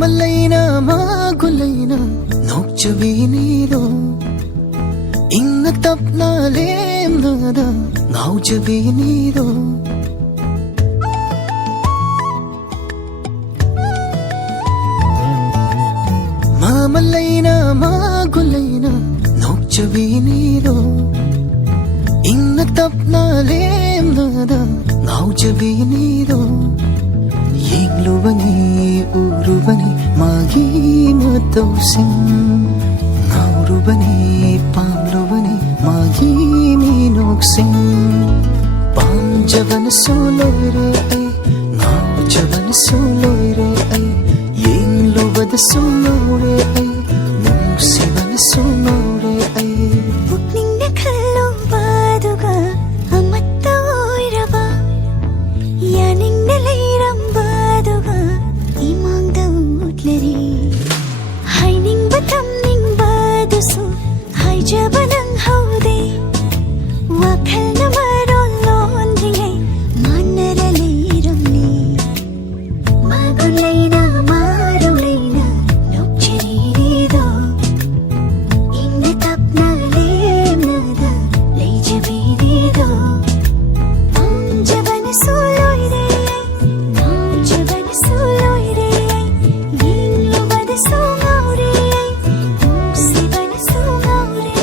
Mamalena magulena naujabiniro Inna tapna lemnada naujabiniro Mamalena magulena naujabiniro Inna tapna lemnada naujabiniro Yenglubani urubani magi matawsing Naurubani pamlubani magi minoksing Pamjaban suloire ay naujaban suloire ay Yenglubad sumore ay nungsiban sumore ay Pukning nakallo baduga amatta oiraba Yaning nalayram baduga imangda utlari Haining batamning badusu haijabanang haude Wakal na marol londringay manaralayramni Magulay na marulay na nukchirido Inatap na lemnada layjabinido Jaban suloy re jaban suloy re Yenglubad sungaw re Siban sungaw re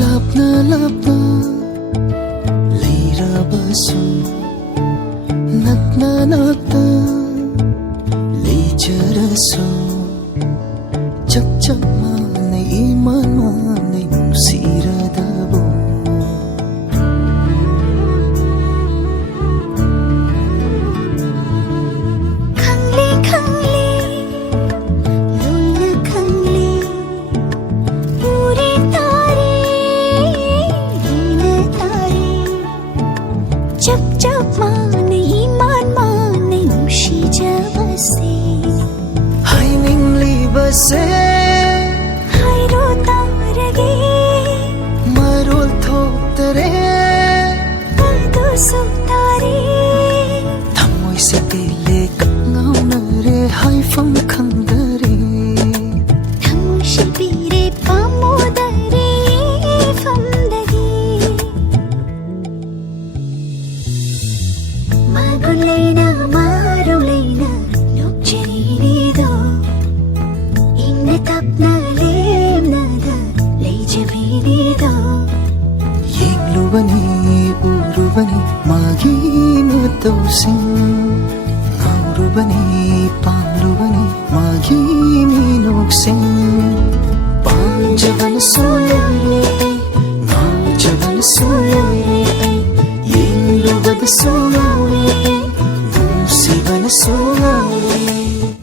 Lapna lapna leirabasu Nakna nakna leijarasu Chak chak manay iman manay nungsiradabo Khangli khangli loina khangli Puri tare loina tare Chap chap mane iman mane nungshi jabase Haining libase Hairo tarage marul thotare Padu sutare Thamoy se tile kangaunare haifam khandare Thamushi pire pamodare famdagi Magulay marulay na nukchirido Inatap na lemnada layjabinido Yenglubani urubani magi matawsing Naurubani pamlubani magi minoksing Pamjaban suloy ay naujaban suloy